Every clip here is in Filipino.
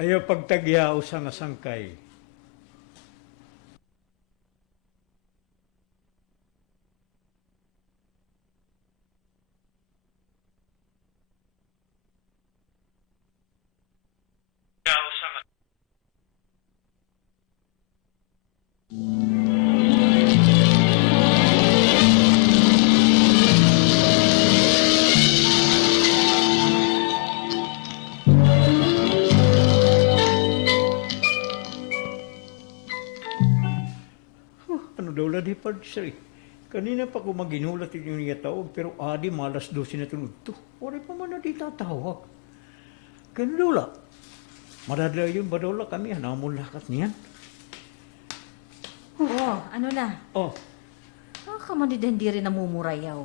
Ayaw pagtagya usa nga sangkay. Ano daw la di Sir? Kanina pa ko maginulat yung niya tawag, pero adi malas 12 na tunod to. Wala pa man na di tatawag. Ganun daw la. Madadala yun ba daw la kami, hanamon lakat niyan. Oo, ano na? Oh, Nakakamandidan di rin namumurayaw.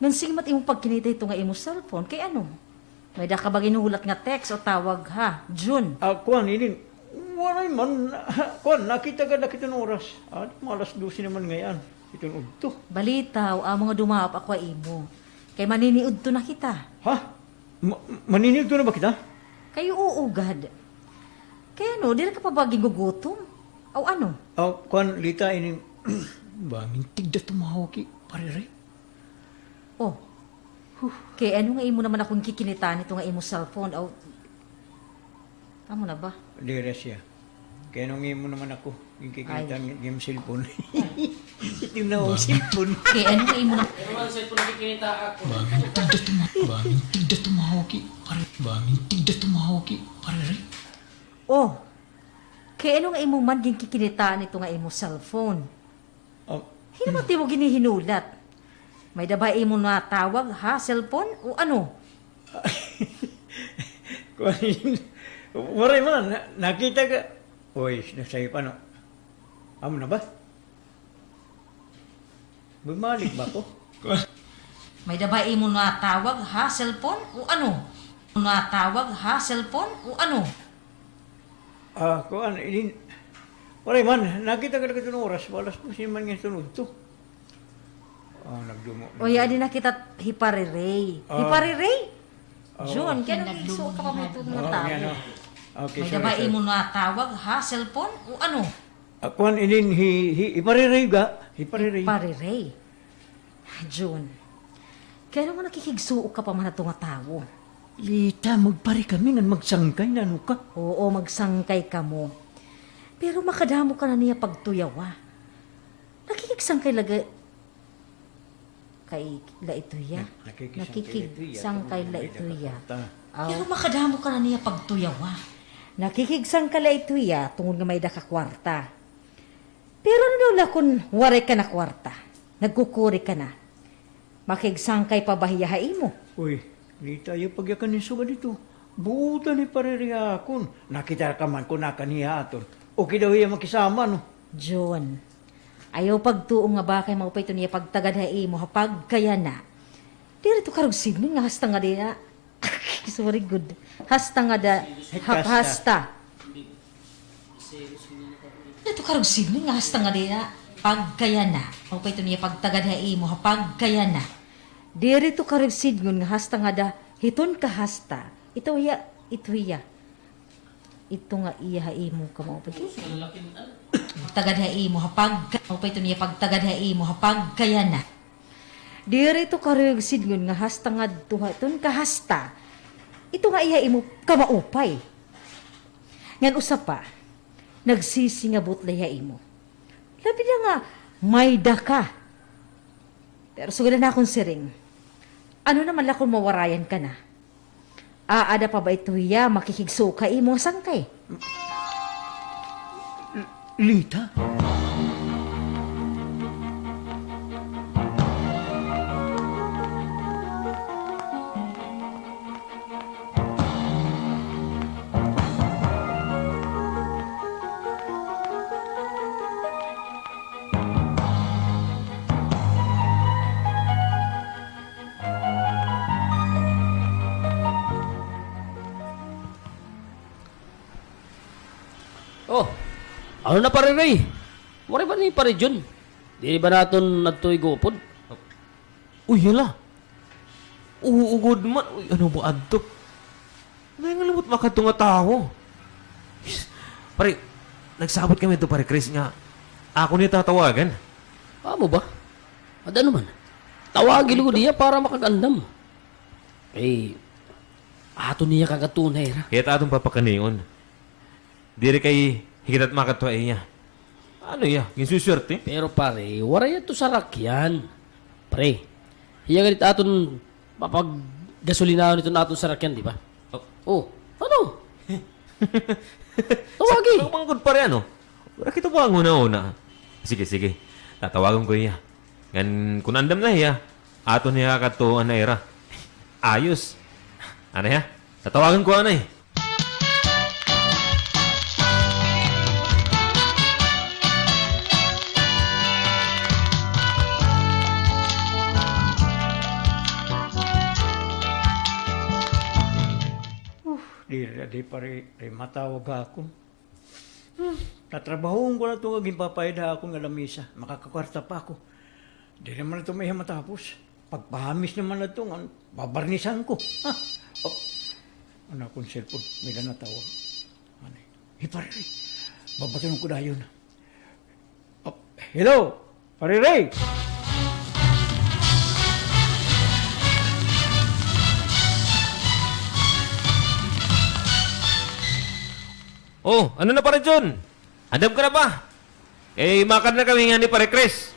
Nansimat imong pagkinita ito nga imong cellphone, kay ano? May da ka ba ginuhulat nga text o tawag ha? June. kuan ini, wala man, kuan, nakita ka na kita ng oras. Adi malas 12 naman ngayon. Ito to. Balitaw, ang mga dumaap ako imo. Kay maniniud to na kita. Ha? Maninig to na ba kita? Kayo uugad. Kaya ano, di na ka pa ba gigugutom? O ano? Kuan, Lita, ini, ba, mintig da tumawag ki, parire. Oh. Kaya ano nga imo naman akong kikinitaan ito nga imo cellphone? O, tamo na ba? Dire siya. Kaya nung mo naman ako, yung kikita ng cellphone. Ito na akong cellphone. Kaya ano nga imo na... Pero ang cellphone na kikinita ako. Mintig da tumawag ki, parire. Oh. Kaya ano nga imo man ging kikinitaan ito nga imo cellphone? Hindi naman mo ginihinulat. May dabay imo na tawag ha, cellphone? O ano? Waray man, nakita ka. Uy, nasayo pa no. Amo na ba? Bumalik ba ko? May dabay imo na tawag ha, cellphone? O ano? Na tawag ha, cellphone? O ano? Kuan, waray man, nakita ka na kita ng oras. Walas po siya man nga sunod to. Nagdumo. O yan din na kita hipariray. Hipariray? June, kaya nag-iso ka pa may ito mga tao. Okay, May dabay imo na tawag ha, cellphone? O ano? Kuan, ipariray ga. Ipariray. Hipariray. June, kaya naman nakikigsuo ka pa man na ito nga tao. Lita, magpari kami nga magsangkay na ano ka. Oo, magsangkay ka mo. Pero makadamo ka na niya pagtuyawa. Nakikigsangkay laga... Kay la ito ya. Nakikigsangkay la ito ya. Pero makadamo ka na niya pagtuyawa. Nakikigsangkay la ito ya tungod nga may da ka kwarta. Pero ano na kung waray ka na kwarta? Nagkukuri ka na. Makigsangkay pa bahiyahay mo. Uy, Lita, yung pagyakan ni Suga dito. Buta ni paririya akon. Nakita ka man ko na kaniya aton. Okay daw yung makisama, no? John, ayaw pagtuong nga ba kay maupay ito niya pagtagadhai mo hapag kaya na. Dito to karog signin nga hasta nga din na. Sorry, good. Hasta nga da. Hasta. Dito karog signin nga hasta nga din na. Pag kaya na. Maupay ito niya pagtagadhai mo hapag kaya na. Dito karog signin nga hasta nga da. Hiton ka hasta. Ito ya. Ito nga iya mo ka maupay. Tagadhai mo hapag maupay ito niya pagtagadhai mo hapag kaya na. Dito karog signin nga hasta nga hiton ka hasta. Ito nga iya mo ka maupay. Ngan usap pa. Nagsisi nga butlaya imo. Labi na nga, may da ka. Pero sugalan na akong siring. Ano naman lang kung mawarayan ka na? Aada pa ba ito ya, makikigso ka imo sangkay? Lita? Oh, ano na pare Ray? Wari ba ni pare Jun? Di ba naton nagtuig upod? Uy, hala. Uugod man. Uy, ano ba adto? May nga lamot makatunga tao. Pare, nagsabot kami ito, pare Chris, nga. Ako niya tatawagan. Amo ba? Ano man? Tawagin ko niya para makagandam. Eh, ato niya kagatunay ra. Kaya atong papakanion. Diri kay hikitat makatuwa niya. Ano ya? Ginsuswerte? Pero pare, waray ito sa rakyan. Pare, hiya ganit aton papag gasolinahan ito naton sa rakyan, di ba? Oh, ano? Tawagi. Ang manggod pare ano? Wala kita ba ang una-una? Sige. Tatawagan ko niya. Ngan kung andam na hiya, ato niya katuan na era. Ayos. Ano ya? Tatawagan ko anay. Di pare, matawag ako. Tatrabahoon ko na ito, aging papayad ako ng lamisa. Makakakwarta pa ako. Di naman ito may matapos. Pagpahamis naman na ito, babarnisan ko. Ha? Oh, ano akong cellphone? May na tawag. Ano? Pare Ray, babatanong ko na yun. Oh, hello, Pare Ray! Oh, ano na pare John? Andam ka na ba? Eh, makad na kami nga ni pare Chris.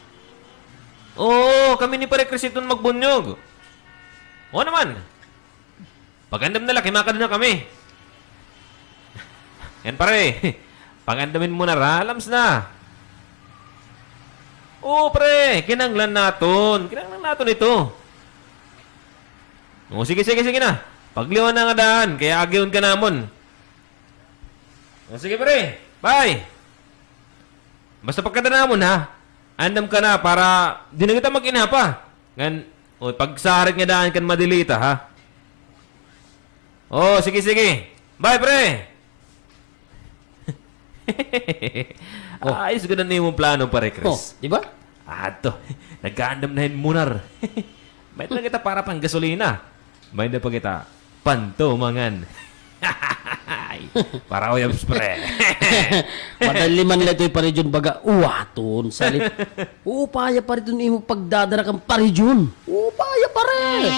Oo, kami ni pare Chris itong magbunyog. Oo naman. Pag andam na laki, makad na kami. Yan pare, pag-andamin mo na ralams na. Oo pre, kinanglan naton. Kinanglan naton ito. Oo, sige na. Pagliwan na nga daan, kaya agyon ka namon. O, sige pare, bye! Basta pagkatana mo na, andam ka na para di na kita mag-inapa. Ngan, o, pagsarit nga daan kan madilita, ha? O, sige. Bye, pre! Ayos ko na yung plano, pare, Oh, Chris. di ba? Ato, nagkaandam na munar. May na kita para pang gasolina. May na pa kita pantumangan. Para ko yung spray. Madaliman nila ito yung parijun baga uwaton salit. Upaya pa rin imo pagdadara kang parijun. Upaya pa rin.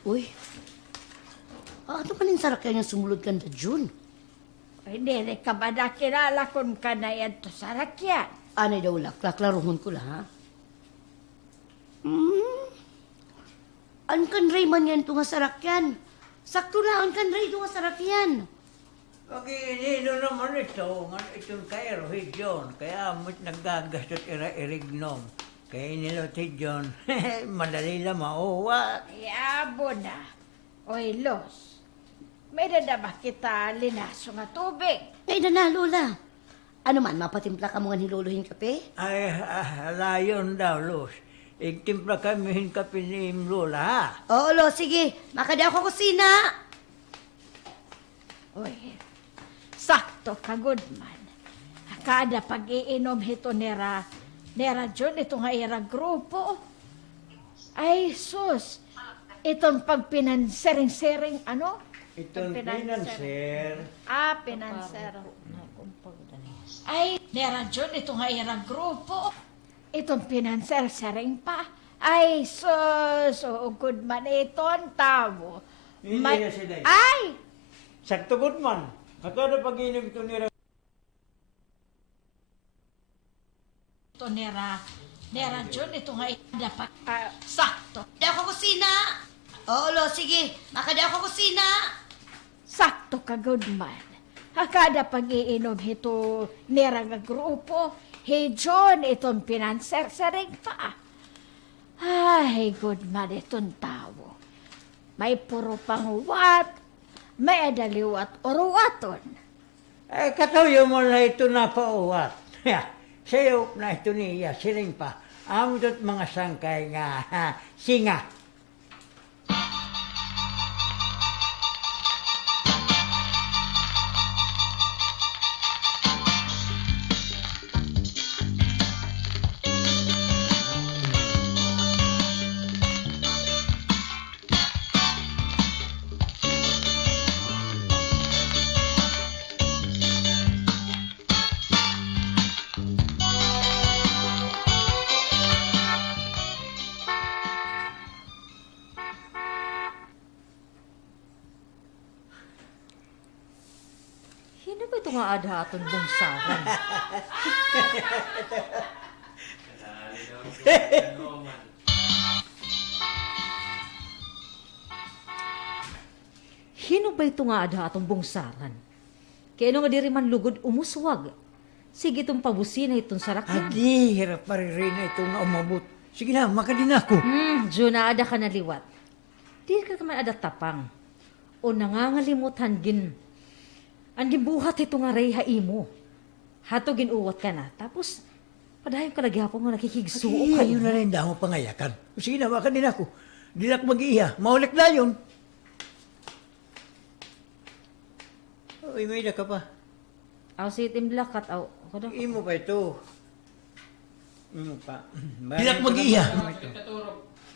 Uy, ano ka nin sarakyan yung sumulod ka na June? Hindi ka ba nakilala kung ka na yan to sa rakyan? Anay daw laklaruhon ko lang, ha? An kan ray man yan ito nga sarakyan. Sakto na, an kan ray ito nga sarakyan. Pag-iinino naman ito, itong kairo, John. Kaya mo't naggagastot irignom. Kaya inilot John, madali lang mauwa. Iabo na. Oy, Los. May na ba kita linaso nga tubig? Ay, na, Lola. Ano man, mapatimpla ka mo nga niluluhin kape? Ay, layon daw, Los. Igtimpla kami hin kape ni Lola, ha? Oo, Lo, sige. Makadi ako kusina. Oy, sakto ka, good man. Kada pag-iinom hito nera John, ito nga ira grupo. Ay, sus. Itong pagpinansering-sering, ano? Itong financer. Pinanser. Ay, nera John, ito nga ira grupo. Itong pinanser-sering pa. Ay, sus. Oh, good man, itong tao. Hindi na sila. Ay! Sakto good man. Kada pag-inom ito nila. Ito nera John, ito nga dapat sakto. Makadi ako kusina. Oo, Lo, sige. Makadi ako kusina. Sakto ka, good man. Kada pag-iinom hito nera nga grupo, hey John, itong pinanser-sering pa. Ay, good man, itong tao. May puro pang wat, may adaliwat oruwaton. Eh, katuyo mo na ito na pauwat. Sayo na ito niya, siling pa. Ang dot mga sangkay nga, singa. ito nga ada aton bungsaran. Hino ba ito nga ada atong bungsaran? Kaya nga diri man lugod umuswag. Sige itong pabusin na itong sarakyan. Adi, hirap pa rin na ito nga umabot. Sige na, makadin ako. Diyo na ada ka naliwat. Di ka man ada tapang. O nangangalimutan gin. Ang gibuhat ito nga ray haimo. Hato ginuwat ka na. Tapos, padayon ka nagyapon nga nakikigsuo Sige, ka. yun na rin damo pangayakan. Sige na, makadin ako. Di na ako mag-iiha. Maulik na yun. Uy, may na ka pa. Aw si Timblak at aw. Kada. Imo pa ito. Imo pa. Di na ako mag-iiha.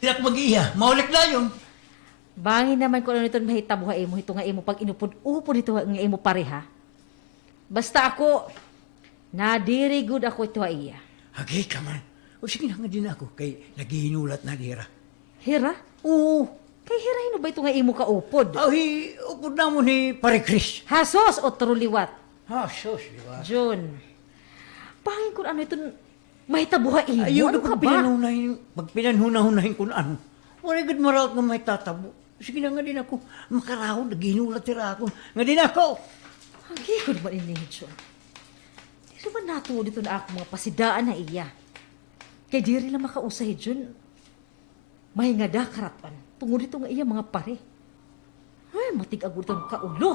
Di na ako mag-iiha. Maulik na yun. Bangin naman ko ano nito mahitabo ha imo. Ito nga imo pag inupod ito nga imo pareha. Basta ako, nadiri good ako ito iya. Hagay ka man. O sige na nga din ako. Kay naghihinulat na dira. Hira? Oo. Kay hirahin ba ito nga imo kaupod? Ay, upod na mo ni Pare Chris. Hasos o truliwat? Ha, sus, di ba? Jun. Bangin ko ano ito mahitabo ha imo. Ayaw Ano na ka pag ba? pinanhunahin, pag pinanhunahin ko na ano. Wala gud marawat nga may tatabo. Sige na nga din ako. Makarahon, naghinulat tira ako. Nga din ako. Hagi ko naman ini, Jun. Di ba nato dito na ako mga pasidaan na iya? Kay diri lang makausay, Jun. Mahinga da karapan. Tungod dito nga iya mga pare. Ay, matig-agod ang kaulo.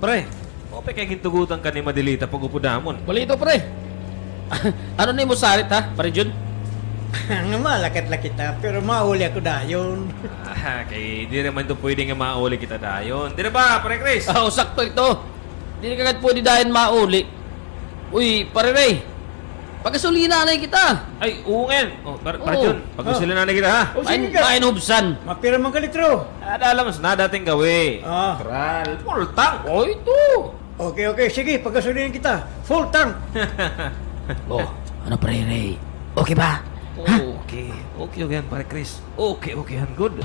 Pre, ope kay gintugutan ka ni Madelita pag upudamon. Wala ito, pre. Ano na mo sarit, ha? Pare Jun? Ang malakat-lakit ha, pero mauli ako dayon. Kay di naman ito pwede nga mauli kita dayon. Di na ba, Pare Chris? Oo, sakto ito. Hindi ka agad pwede dahil mauli. Uy, pare Ray. Pagkasulina na kita. Ay, uungen. Pare Oo. Jun, pag-usilin na kita ha. O sige ka. Main hubsan. Mapira man ka litro. Alam mo, na dating gawi. Ah. Kral, pultang. Oh, ito. Okay, sige, pagkasulinin kita. Full tank. Oh, ano pare Ray? Okay ba? Okay. Okay yan, Pare Chris. Okay yan. Good.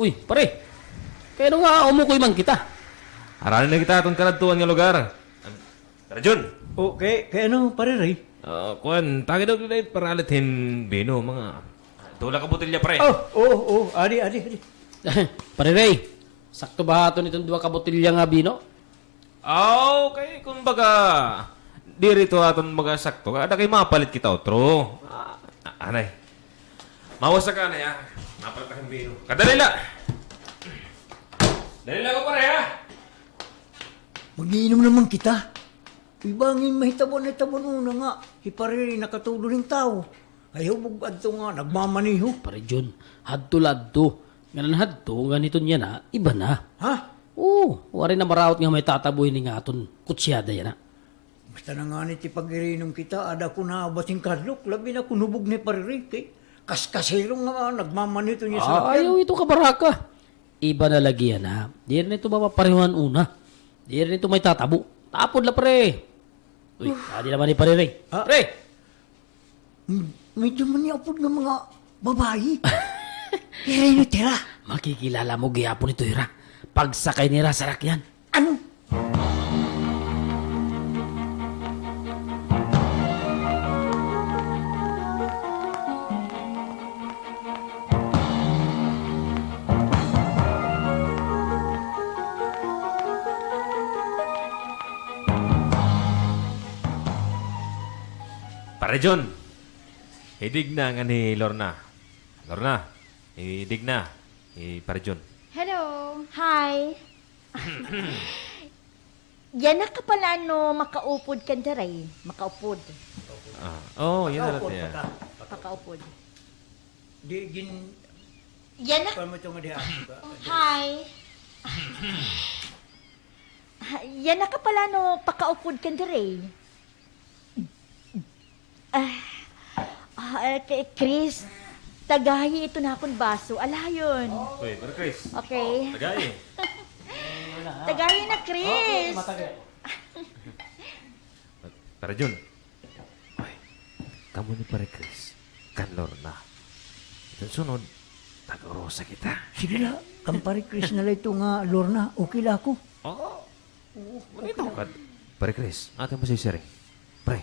Uy, pare. Kaya nga umukoy man kita. Aralin na kita itong kaladtuan nga lugar. Pare Jun. Okay, kaya ano, Pare Ray? Kuan, tagay daw nila para alitin bino, mga tula ka botilya, pre. Adi. Pare Ray, sakto ba ito nitong 2 kabotilya nga bino? Okay, kung baga, di rito aton mga sakto, ada kay mapalit kita otro. Anay, mawasa ka na ya. Mapalit ka ng bino. Kadalila! Dalila ko pare ha! Mag-iinom naman kita. Ibangin mahitabon una nga. Hipare nakatulo ng tao. Ayaw bugad to nga, nagmamaniho. Pare Jun, hadto-ladto. Ngalan hadto, ganito niya na, iba na. Ha? Oo, wari na marawat nga may tatabuhin ni nga aton kutsiyada yan, ha? Basta na nga niti pag-irinom kita, ada ko na abating kadlok. Labi na kunubog ni Pare Ray. Kay kaskasero nga, nagmamanito niya sa Ayaw ito kabaraka. Iba na lagi yan, ha? Di rin ito mapaparehuan una. Di rin ito may tatabo. Tapod la, pre. Uy, adi naman ni Pare Ray. Ah. Pre! Medyo maniapod ng mga babae. Kaya rin tira. Makikilala mo gihapon ito, Ira. Pagsakay nila sa rakyan. Ano? Pare Jun, hidig na nga ni Lorna. Lorna, hidig na. Pare Jun. Hello. Hi. Yan na ka pala no makaupod ka daray. Makaupod. Yun na natin yan. Makaupod. Di gin Yan na. paano mo itong adihan ka? Hi. Yan na ka pala no pakaupod ka daray. Chris, tagahi ito na akong baso. Alayon. Uy, pero Chris. Okay. Tagay. Tagahi na, Chris. Para Jun. Uy, kamu ni pare Chris. Kan Lorna. Itong sunod, taga-rosa kita. Sige la, kampari Chris na lang ito nga, Lorna, okay la ako. Manito ka. Pare Chris, ate mo si Siri. Pre.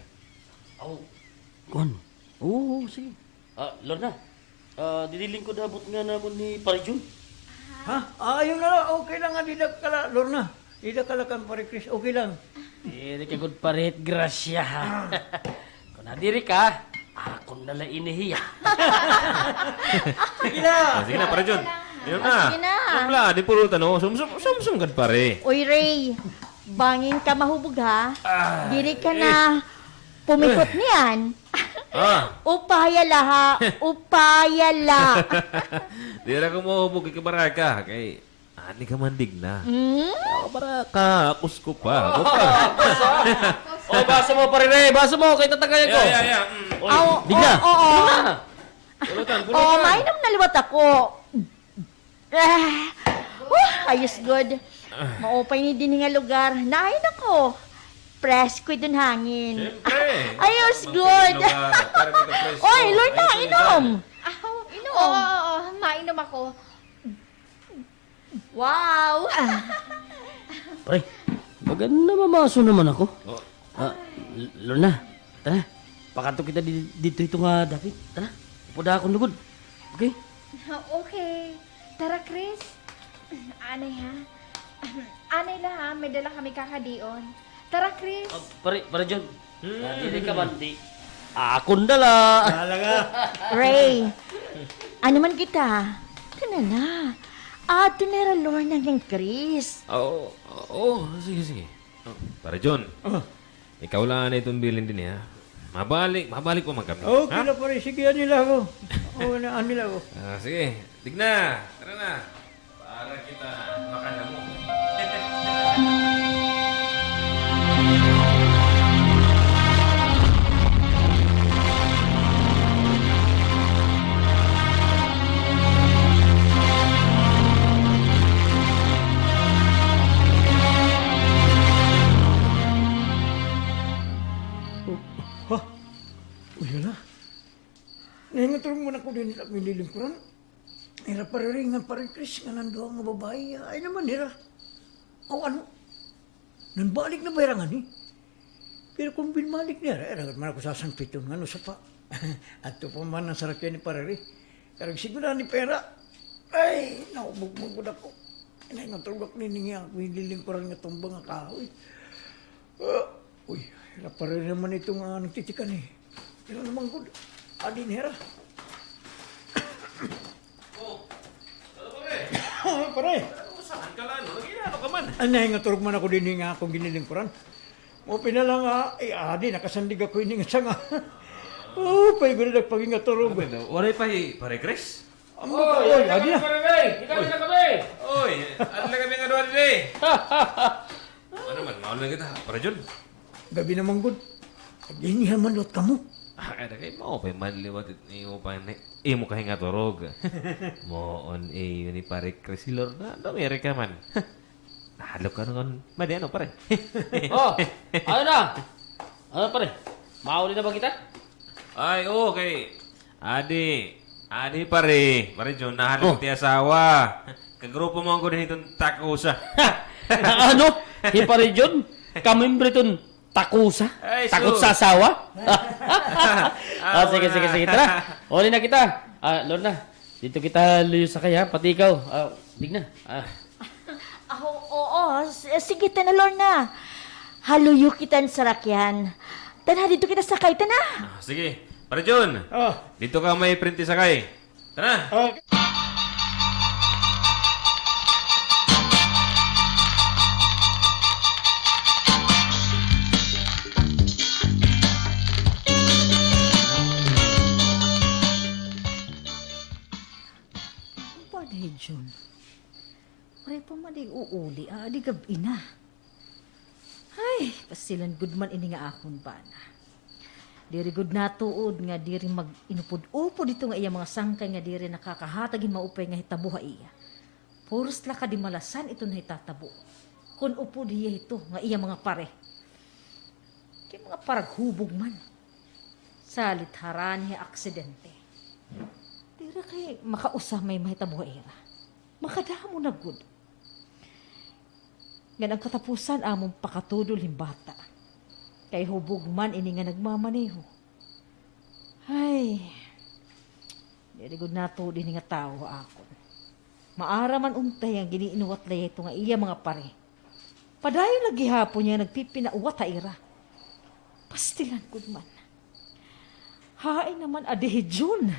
Kon. Oo, sige. Lorna, didiling ko dabot nga namon ni Parijun. Ha? Ayun na lang, okay lang nga, didak ka la, Lorna. Didak ka la, kampari Chris, okay lang. Diri ka good paret, grasya ha. Kung nadiri ka, ako na lang inihiya. Sige la. Sige na, pare Jun. Ayun na. Sige na. Wala, di puro tanong. Sumsum ka pare. Uy, Ray, bangin ka mahubog ha. Diri ka na pumikot niyan. Upayala ha. Upayala. Di na ka mahubog kay Baraka. Kay, ani ka mandig na. Hmm? Baraka, akus ko pa. Ako pa. O, baso mo pare Ray, baso mo, kay tatagayan ko. Bigla. Oo. Pulutan, Oo, mainam na liwat ako. Ayos good. Maupay ni din nga lugar. Nain ako. Press ko dun hangin. Siyempre. Ayos good. Oy, Lord na, inom. Inom. Oo, mainom ako. Wow. Pare, maganda mamaso naman ako. Lorna, tara. Pakanto kita dito ito nga, David. Tara, upuda akong lugod. Okay? Okay. Tara, Chris. Anay ha. Anay la ha, may dala kami kakadion. Tara, Chris. Pare John. Dili ka man, di. Akong dala. Talaga. Ray, ano man kita? Kana na. Ato na Lorna ng Chris. Sige. Pare John, ikaw lang na itong bilin din ha. Mabalik pa man kami. Okay la pare, sige nila ako. Oo na, nila ako. Sige, tigna. Tara na. Para kita makana mo. Uy, na. Nangatulong mo na ko din ang nililingkuran. Nira pariringan pa rin, Chris, nga nando ang babae. Ay naman, nira. O ano? Nanbalik na bayarangan eh. Pero kung binbalik niya, ragat man ako sasangpiton nga, no, sa pa. At ito pa man ang sarakyan ni Parari. Karag siguro ni pera. Ay, naubog-bugod ako. Nangatulong ako niningi ako nililingkuran nga tumbang nga kahoy. Uy, hira pa rin naman itong nagtitikan eh. Pero naman good. Adin hera. Pare. Saan ka lang? Ano ka man? Anay nga turog man ako din nga akong ginilingkuran. O pinala nga, adi, nakasandig ako ini nga siya nga. Pay ko na nagpaging nga turog. Waray pa pare Chris? Ang baka, oy, adi na. Oy, ano na kami nga doon din Ano man, maul na kita. Pare John. Gabi naman good. Ginihan man lot kamo. Ada kay mo pa man liwat iyo pa ni imo kahinga turog. Moon yun ni pare Chris Lorna. Dami ka man. Nahalo ka nun. Madi ano pare? Ano na? Ano pare? Mauli na ba kita? Ay, okay. Adi pare. Pare John, nahalo ti asawa. Kagrupo mo ko din itong takusa. Ano? Di pare John? Kamimbre ton takusa? Ay, Takot so. sa asawa? Sige. Tara. Uli na kita. Lorna, dito kita luyo sa kaya, pati ikaw. Digna. Oo, sige na Lorna. Haluyo kita sa rakyan. Tana, dito kita sakay, tana. Sige. Pare John, dito ka may printi sakay. Tara. uuli, adi gabi na. Ay, pasilan good man ini nga akon ba na. Diri good na tuod nga diri mag inupod-upod dito nga iya mga sangkay nga diri nakakahatagin maupay nga hitabuha iya. Puros la ka di malasan ito na hitatabo. Kung upod hiya ito nga iya mga pare. Kaya mga paraghubog man. Salit haran hiya aksidente. Dira kay makausa may mahitabuha ira. Makadamo na good. Nga ang katapusan among pakatudol himbata. Kay hubog man ini nga nagmamaneho. Ay, dirigod na to din nga tao akon. Maara man untay ang giniinuwat laya ito nga iya mga pare. Padayon lagi hapon niya nagpipinauwat ira. Pastilan good man. Hain naman adehidyon.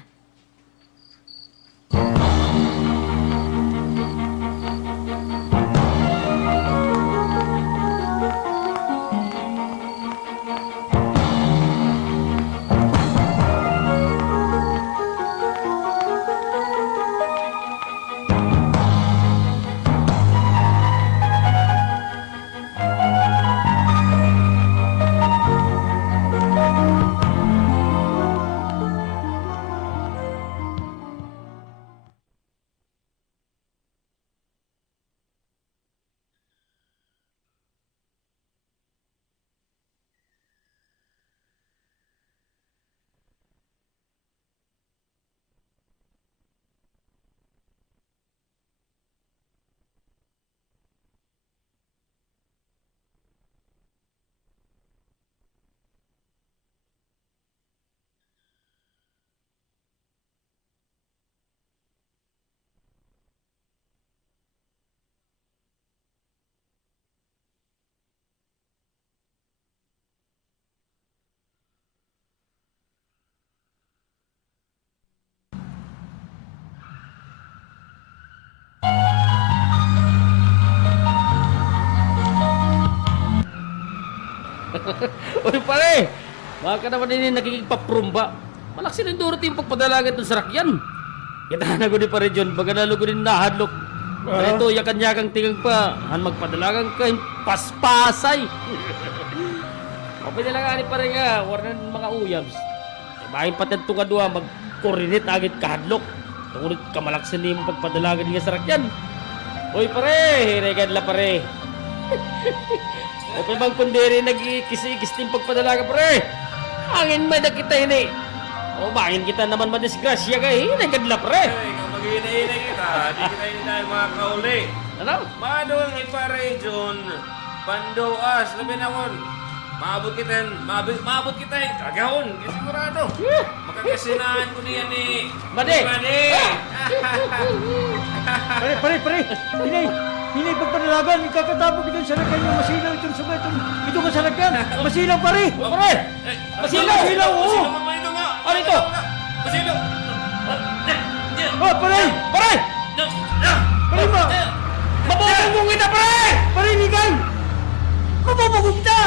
Uy pare, baka naman din nakikipapurumba. Malaksi ng durot yung pagpadalagan ng sarakyan. Kita na ko di pare John, baga nalo ko din nahadlok. Ito, yakan-yakang tingang pa, han magpadalagan ka, paspasay. Kapit lang ani pare nga, warnan mga uyabs. Bahin pati ito ka doon, mag-korinit agad kahadlok. Tungunit kamalaksan niyo yung pagpadalagan nga sarakyan. Uy pare, regad la pare. O bang kundiri nag-ikis-ikis din pagpadalaga pare. Angin may nakita ini. O bahin kita naman madisgrasya ka nagadla pare. Ay, kung mag-iinay kita, di kita hinay mga kauli. Ano? Madoon kay pare John, pandoas, labi na kon. Maabot kita yung kagahon, kasi sigurado. Makakasinaan ko niyan ni... Madi! Madi! Pare, hinay pagpadalagan, ikakatapos itong salakyan yung masilaw itong sabay, itong kasalakyan, masilaw pare! Pare! Masilaw! Masilaw, oo! Masilaw naman ito nga! Ano ito? Masilaw! Oh, pare! Pare! Pare ba? Mabubungong kita pare! Pare, ligay! Mabubugog kita!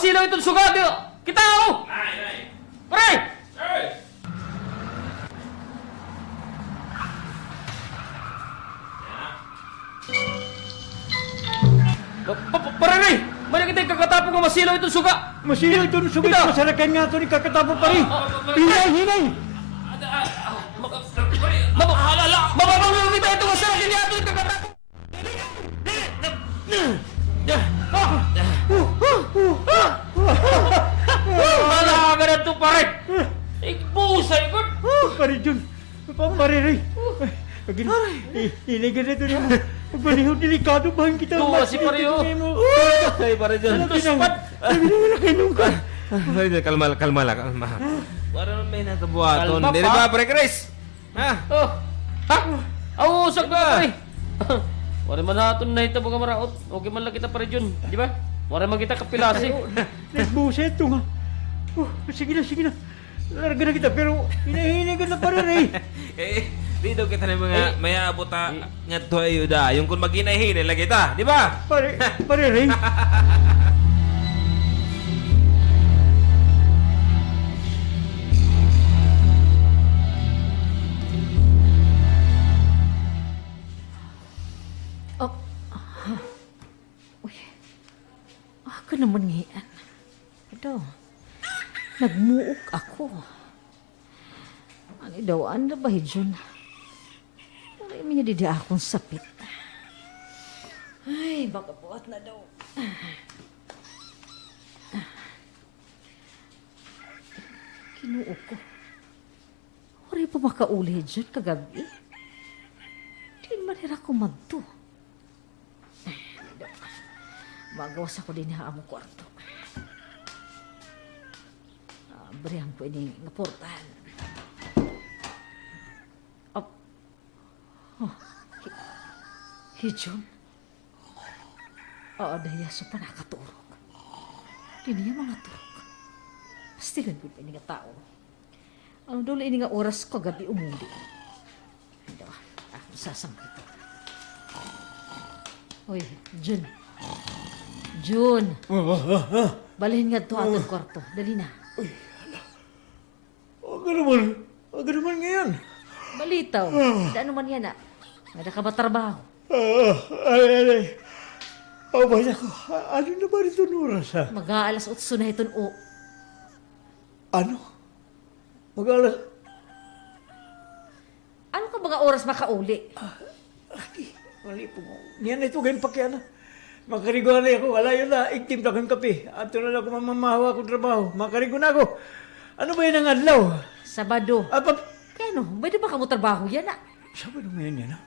masilaw itong suga. Di, kita oh! Pare! Pare Ray! Mali kita kakatapong nga masilaw itong suga. Masilaw ito ng sugit. Ito. Masarakan nga ito ni kakatapos pa rin. Hinay, hinay! Mababang kita ito masarakan niya ito kakatapong. Wala ka na ito pare. Busay ko. Pare Jun. Pare Ray. Hinay ka na ito niya. Pagpaniho, delikado ba kita? Tuwa si Pareho. Ay, para dyan. Ano pinang? Sabi naman na kinong ka. Kalma lang. Para naman may natabuhaton. Kalma Di pa. ba, pare Chris? Ha? Oh. Ha? Usag na pare. Wala man natin na ito mga maraot. Okay man lang kita pare Jun. Di ba? Wala man kita kapilasi. Nagbuset ito nga. Sige na. Larga na kita, pero hinahinay ka na pare Ray. Dito kita na mga maya abuta nga to ayuda. Yung kung maghinay-hinay lang kita. Di ba? Pare Ray. Oh. Uy. Ako naman ngayon. Ito. Nagmuok ako. Ano daw? Ano ba, Jun? Ano yung minadidi akong sapit? Ay, baka buhat na daw. Kinuok ko. Wala pa makauli, Jun, kagabi. Di manira ko madto. Magawas ako din ha among kwarto. Beriang po ini ngaportahan. Hijun. Daya so pa nakaturok. Di niya mga turok. Pasti kan po ini nga tao. Ang dolo ini nga oras ko gabi umuli. Ito, ako sasangkit ito. Uy, Jun. Jun. Balhin nga ito atong kwarto. Dali na. Huwag ka naman ngayon. Balitaw. Ano man yan, Ada ka ba trabaho? Ay. Abay ako. Ano na ba rin itong oras, ha? Mag-aalas 8 na iton o. Ano? Mag-alas... Ano ka mga oras makauli? Mali po mo. Yan ito, ganyan pa kaya na. Makarigo na ako. Wala yun na. Iktim na kong kape. At na ako mamamahawa akong trabaho. Makarigo na ako. Ano ba yan ang adlaw? Sabado. Apa... Kaya no, pwede ba ka mo trabaho yan, Sabado ngayon yan, ha?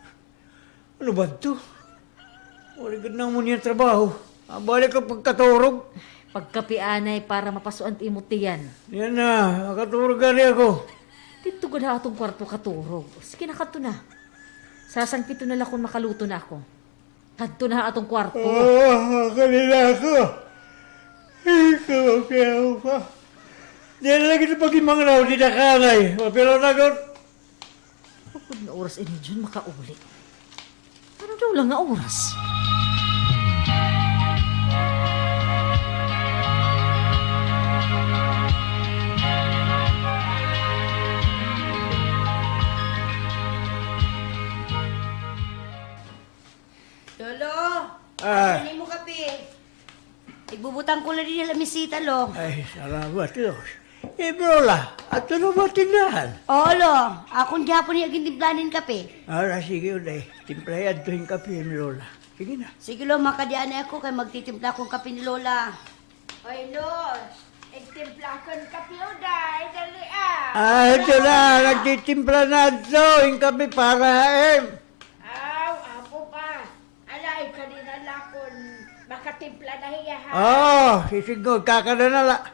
Ano ba ito? Wala ka na mo niyan trabaho. Balik ka pagkaturog. Pagkapianay para mapasuan ti imutiyan. Yan na. Makaturog ka rin ako. Dito ko na atong kwarto katurog. Sige na kanto na. Sasangpito na lang kung makaluto na ako. Kanto na atong kwarto. Kanila ako. Ikaw, kaya pa. Diyan lagi na pag-imanglaw, di na kanay. Pero nagot. Pagod na oras ini dyan makauli. Ano daw lang nga oras? Lolo, Ah. ano mo kape? Igbubutang ko na din yung lamisita, lo. Ay, salamat, Diyos. Brola, at ano ba tindahan? Oo, lo. Akong Japon yung timplanin kape. Sige, uday. Timplayan to yung kape, Lola. Sige na. Sige, lo, makadian na ako kay magtitimpla akong kape ni Lola. Oy, Lo, igtimplakon ka piuday, dali Ito na. Nagtitimpla na ito. Yung kape para haim. Aw, apo pa. Alay, kanina lakon, makatimpla na hiya ha. Sisigod. Kakadanala.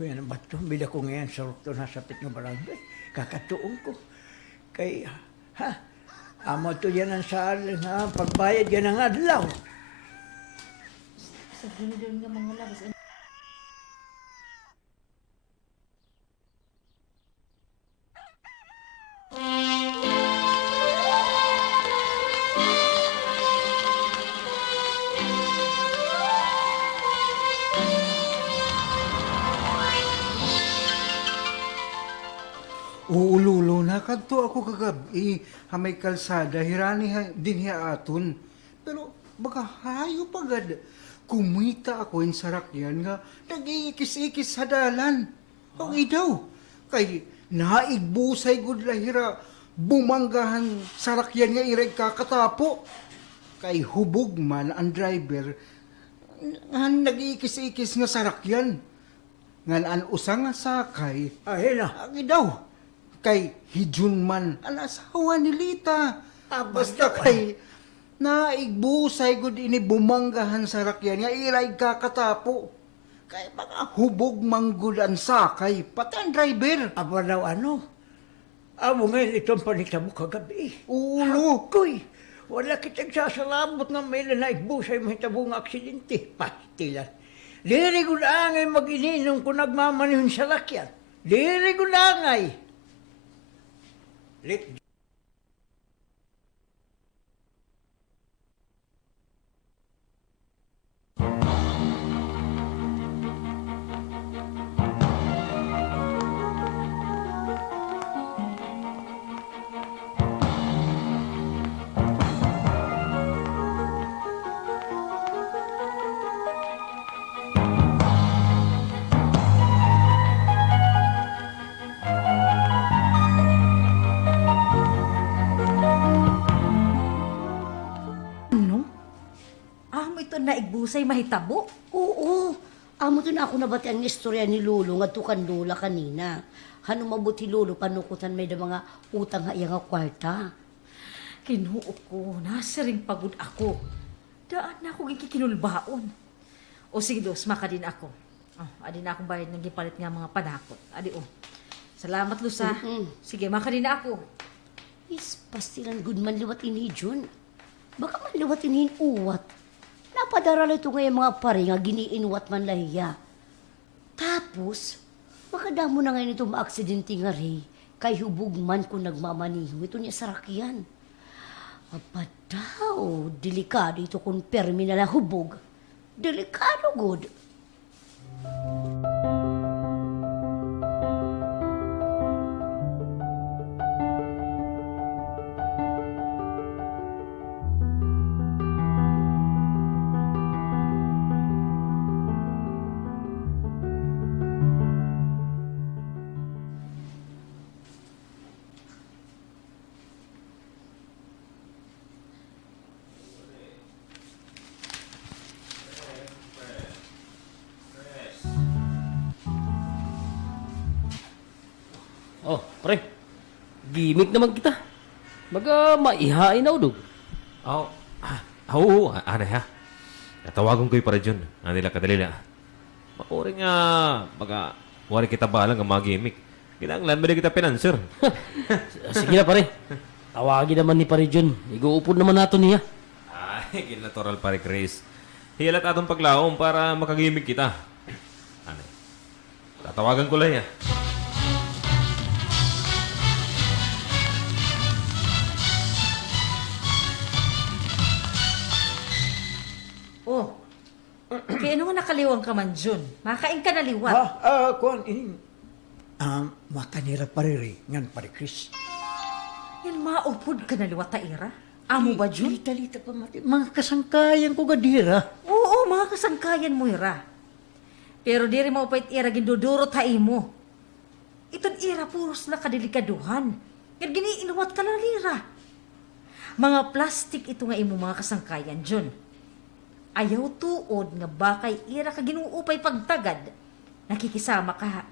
Kuya, ano ba ito? Bila ko ngayon sa rukto na sapit ng barangay. Kakatuong ko. Kay, amo to yan ang saan, ha? Pagbayad yan ang adlaw. Sa doon nga mga labas. Uululo na kadto ako kagabi. Hamay kalsada, hirani din hiya aton. Pero baka hayo pagad. Kumita ako in sarakyan nga, nag-iikis-ikis sa dalan. Ang idaw, kay naigbusay gud lahira, bumanggahan sarakyan nga irag kakatapo. Kay hubog man ang driver, nga nag-iikis-ikis nga sarakyan. Nga an usang nga sakay, Ay na. ang idaw, kay hijun man ang asawa ni Lita. Basta kay naigbusay gud ini bumanggahan sa rakyan nga iray kakatapo. Kay mga hubog manggod ang sakay, pati ang driver. Aba daw ano? Amo ngayon itong panitabo kagabi. Ulo. Koy, wala kitang sasalabot nga may naigbusay mahitabo nga aksidente. Pastilan. Diri ko na angay mag-ininom kung nagmamanihon sa lakyan. Diri ko na angay. Let Ano? Amo ito na igbusay mahitabo? Oo. Amo to na ako nabati ang istorya ni Lolo nga tukan Lola kanina. Hano mabuti Lolo panukutan may da mga utang nga iya nga kwarta. Kinuo ko, nasiring pagod ako. Daan na akong ikikinulbaon. O sige, dos, maka din ako. Adi na akong bayad ng gipalit nga mga panakot. Adi, Salamat, Lusa. Sige, maka din ako. Is, pastilan good man liwat ini Jun. Baka man liwat inihin uwat. Napadaral ito nga yung mga pare nga giniinuwat man lahiya. Tapos, makadamo na ngayon ito maaksidente nga rin. Kay hubog man kung nagmamaniho ito niya sarakyan. Apa daw, delikado ito kung permi na hubog. Delikado, good. Oh, pre. Gimik naman kita. Baga maihain na udog. Oo, ano ha? Natawagan ko yung para dyan. Ano nila kadalila. Makuring nga, baga, wari kita balang nga mga gimmick. Kinanglan ba kita pinanser? Sige na, pare. Tawagin naman ni pare John. Iguupod naman nato niya. Ay, kinatural pare Chris. Hilat atong paglaom para makagimik kita. Ano? Tatawagan ko lang ya. Kaya ano nga nakaliwang ka man, Jun? Makain ka na liwat. kuan ini. Makanira pariri ngan pare Chris. Yan maupod ka na liwat ta ira. Amo ba, Jun? Talita pa mati. Mga kasangkayan ko gadira. Oo, mga kasangkayan mo ira. Pero diri mo pait ira ginduduro ta imo. Iton ira puros na kadelikaduhan. Yan giniinuwat ka na lira. Mga plastic ito nga imo mga kasangkayan, Jun. Ayaw tuod nga bakay ira ka ginuupay pagtagad. Nakikisama ka.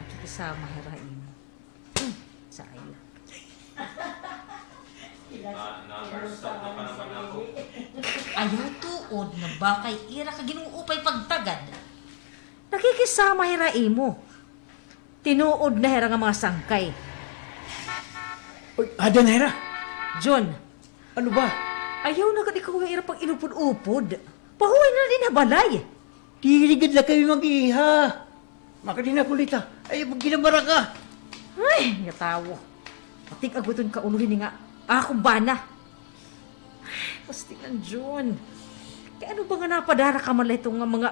Nakikisama hirain mo. Sayang. Ayaw tuod nga bakay ira ka ginuupay pagtagad. Nakikisama hirain mo. Tinuod na hira nga mga sangkay. Uy, ada na hira. John, Ano ba? ayaw na ka ikaw nga ira pag inupod-upod. Pahuway na din na balay. Tiligid na kayo mag-iha. Makadina kulita. Ay, magginabara ka. Ay, nga tawo. Pating aguton ka unuhin nga. Akong bana. Ay, pastingan, John. Kaya ano ba nga napadara ka man itong nga mga...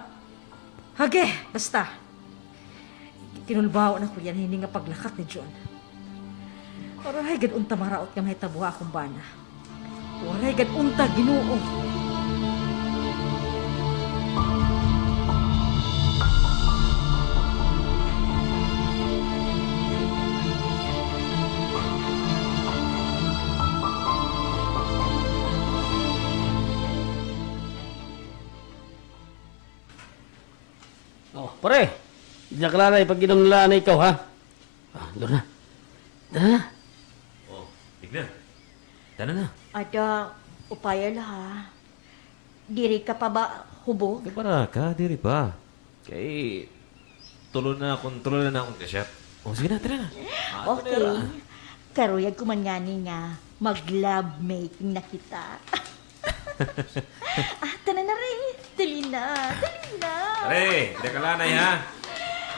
Hage, basta. Kinulbaw na ko yan, hindi nga paglakat ni John. Waray gad unta maraot nga mahitabuha akong bana. Waray gad unta Ginoo. Oh, pare. Diyan ka lang pag inom nila na ikaw, ha? Ah, doon na. Doon na. Oh, tignan. Tana na. Ada, upaya la ha. Diri ka pa ba hubog? Kapara ka, diri pa. Kay, tulo na akong kasyap. Oh, sige na, tara na. Okay. Karuyag ko man nga ni nga, mag-love making na kita. Tana na rin. Dali na. Pare, hindi ka lanay ha.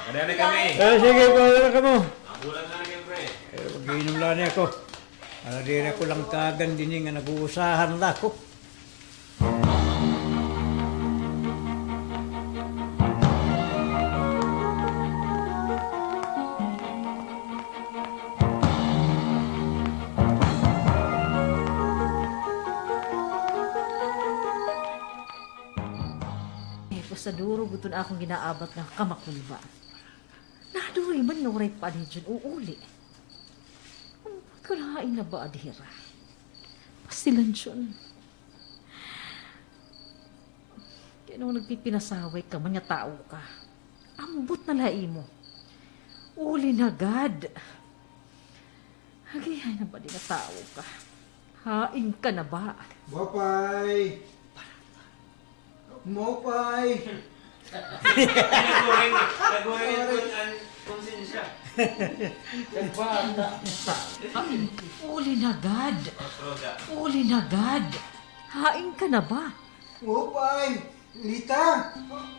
Kadali kami. Sige, pala ka mo. Ang bulan na rin, pre. Mag-inom lang niya ako. Ano din ako lang tagan din nga nag-uusahan na ako. Sa duro guton akong ginaabat nga kamakulba. Naduloy man nga waray pa dyan uuli. Ang kalahain na ba adhira? Pasilan dyan. Kaya nung nagpipinasaway ka, mga tao ka. Ambot na lai mo. Uli na gad. Hagay na ba din na tao ka? Hain ka na ba? Bapay! Mopay! Uli na gad. Uli na gad. Hain ka na ba? Mopay! Lita!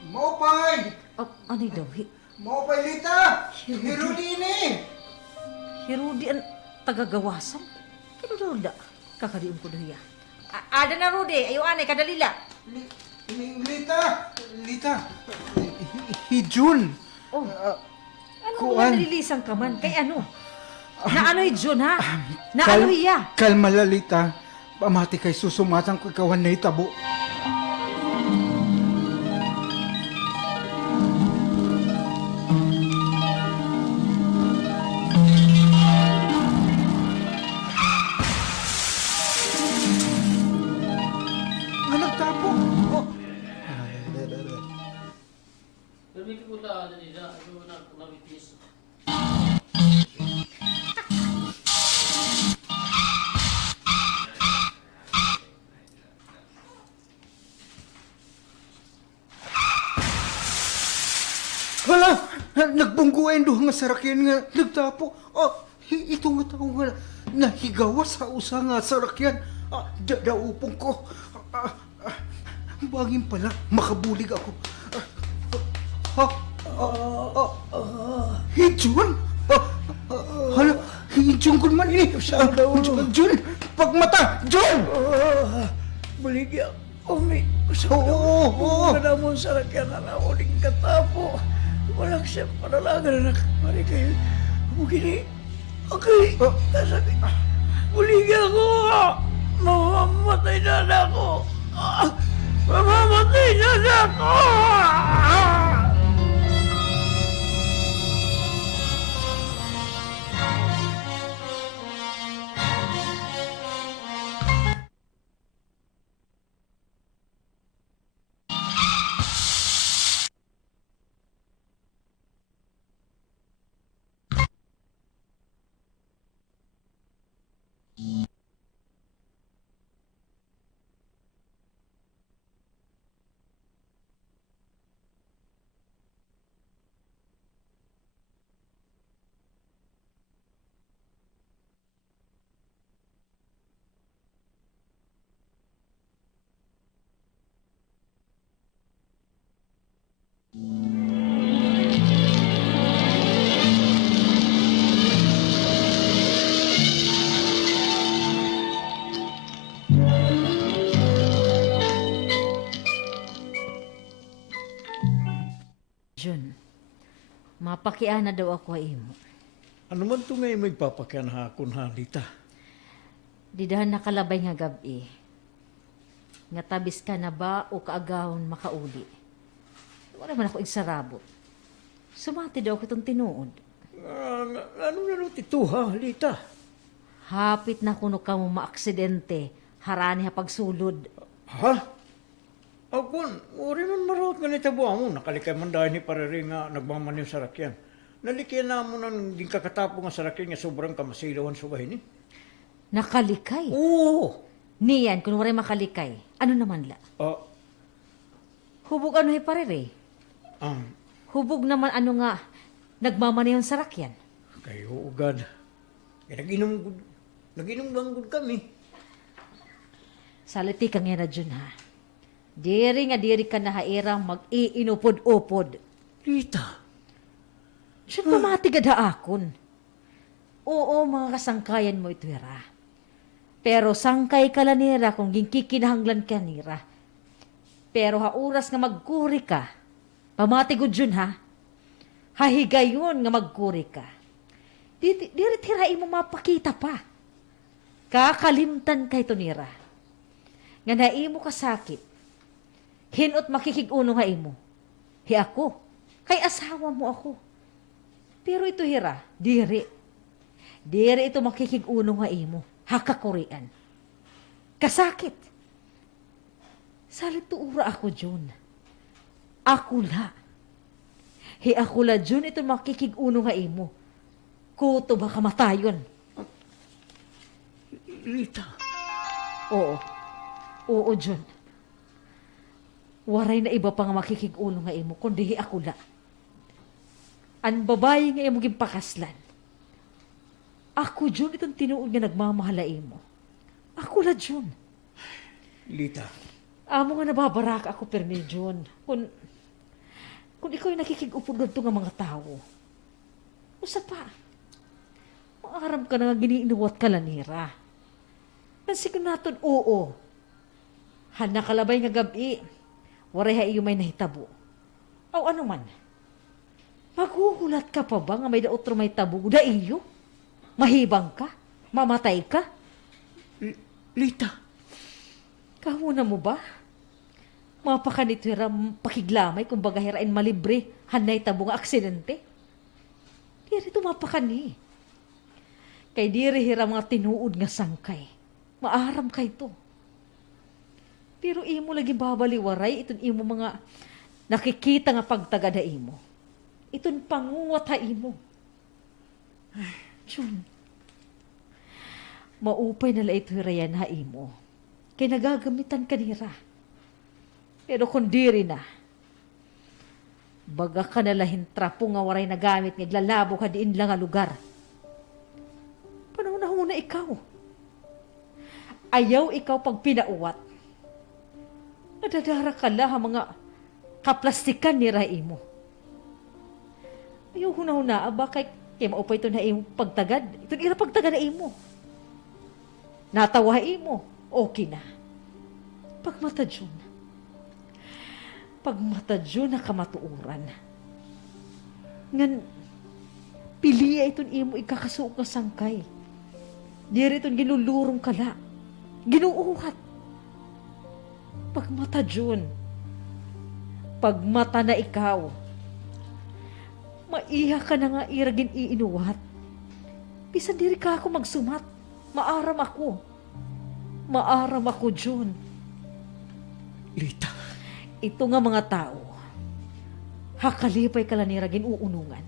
Mopay! Ano daw? Mopay, Lita! Hirudini! Hirudi ang tagagawasan? Kino daw da? Kakadiin ko dahiya. Ada na Rudy, ayo anay, kadalila. Lita! Lita! Hijun! Oh, ano kuan. mo nalilisan ka man? Kay ano? Naano'y Jun, ha? Naano'y ya? Kalma la, Lita. Pamati kay susumatan ko ikawan na itabo. Nga nagtapo. Oh. Sabi ko punta nila, ano na nawitis. Hala! Nagbungguan doon nga sarakyan nga nagtapo. Ito nga tao nga nahigawa sa usa nga sarakyan. Daupong ko. Bagin pala, makabulig ako. Hijun? Hala, hijun ko man ini. Jun, pagmata, Jun! Baligya, umi. Oo. Kung ka mo sa rakyan na uling katapo. Walang siya panalagan na nakapari kayo. Bugini. Okay. Kasabi. Baligya ko. Mamamatay na ako. Mamamatay na ako. Jun, mapakiana daw ako imo. Ano man ito ngayon may papakyan hakon ha, Lita? Di dahan nakalabay nga gabi. Nga tabis ka na ba o kaagahon makauli? Wala man ako igsarabot. Sumati daw ko itong tinuod. Ano na rin ito ha, Lita? Hapit na kuno ka mo maaksidente. Harani ha pagsulod. Ha? Akon, uri man marawat nga nitabuha mo. Nakalikay man dahil ni parari nga nagmaman yung sarakyan. Nalikyan na mo nang di kakatapo nga sarakyan nga sobrang kamasilawan sa bahin eh. Nakalikay. Oo! Niyan, kung wala makalikay. Ano naman la? Ah, Hubog ano hay parere? ah, Hubog naman ano nga nagmamana yung sarakyan. kayo ugad. Nag-inom lang gud kami. Saliti ka nga na dyan ha. Diri ka na hairang mag-iinupod-upod. Lita, Diyan pamatigad ha akon. Oo, mga kasangkayan mo ito hira. Pero sangkay ka lanira kung ginkikinahanglan ka nira. Pero ha oras nga magkuri ka, pamatigod yun ha. Hahigayon nga magkuri ka. Diri tirain mo mapakita pa. Kakalimtan kay to nira. Nga naimo ka sakit. Hinot makikiguno nga imo. Hi ako. Kay asawa mo ako. Pero ito hira, diri. Diri ito makikiguno nga imo. Hakakurian. Kasakit. Salit tuura ako, John. Ako la. Hi ako la, John, ito makikiguno nga imo. Kuto ba kamatayon? Lita. Oo. Oo, John. Waray na iba pa nga makikigulo nga imo, kundi ako la. Ang babae nga imo gimpakaslan. Ako, John, itong tinuod nga nagmamahala imo. Ako la, John. Lita. Amo nga nababarak ako, permi, John. Kung ikaw yung nakikigupod nga mga tao. Usa pa. Maaram ka na nga giniinuwat ka lanira. Nansig naton, oo. Hana kalabay nga gabi. Waray ha iyo may nahitabo. O ano man. Maghuhulat ka pa ba nga may daotro may tabo? Da iyo? Mahibang ka? Mamatay ka? Lita. Kahuna mo ba? Mapakanito hiram pakiglamay kung baga hirain malibre. Hanay tabo nga aksidente. Diri tumapakani. Kay diri hiram nga tinuod nga sangkay. Maaram kay to. Pero imo lagi babaliwaray iton imo mga nakikita nga pagtagada imo. Iton panguwat ha imo. Ay, Jun. Maupay na ito hirayan ha imo. Kay nagagamitan kanira. Pero kung diri na, baga ka nalahin trapo nga waray nagamit ngaglalabo ka diin lang nga lugar. Panahon na ikaw. Ayaw ikaw pag pinauwat. Nadadara ka la mga kaplastikan ni Raimo. Ayaw huna-huna, bakay kaya maupay ito na imo pagtagad. Ito ira pagtagad na imo. Natawa imo, okay na. Pagmatadyon na kamatuuran. Ngan, piliya iton imo ikakasuok nga sangkay. Diri iton ginulurong kala. Ginuuhat. Pagmata, Jun. Pagmata na ikaw. Maiha ka na nga iragin iinuwat. Bisan diri ka ako magsumat. Maaram ako. Maaram ako, Jun. Lita. Ito nga mga tao. Hakalipay ka lang niragin uunungan.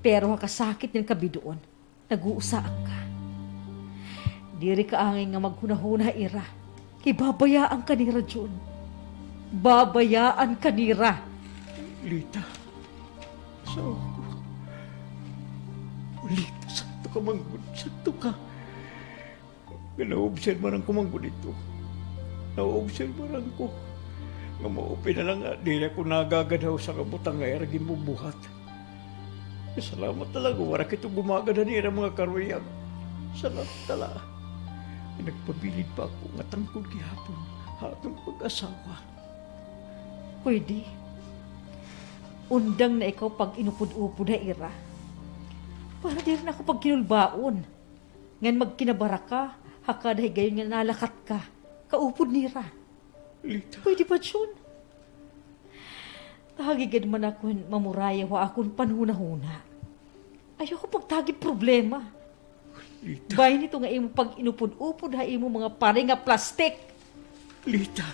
Pero hakasakit ng kabidoon. Nag-uusaan ka. Diri ka angin nga maghunahuna ira. Ibabayaan ka nira, Jun. Babayaan ka nira. Lita. So, Lita, sakto ka manggod. Sakto ka. Na-observe man ko manggod ito. Na-observe man ko. Nga maupin na lang nga. Di ako nagagadaw sa kabutang nga eragin mo buhat. Salamat talaga. Wala kito gumagada niya mga karuyang. Salamat talaga. Nagpabilid pa ako nga tangkod gihapon hatong pag-asawa. Pwede. Undang na ikaw pag inupod-upod na ira. Para di rin ako pag kinulbaon. Ngan magkinabara ka, hakadahay gayon nga nalakat ka. Kaupod nira. Lita. Pwede ba yun? Tahagigad man ako mamuraya wa akong panhuna-huna. Ayoko pagtagi problema. Lita. Bayan nito nga imo pag inupod-upod ha imo mga pare nga plastik. Lita.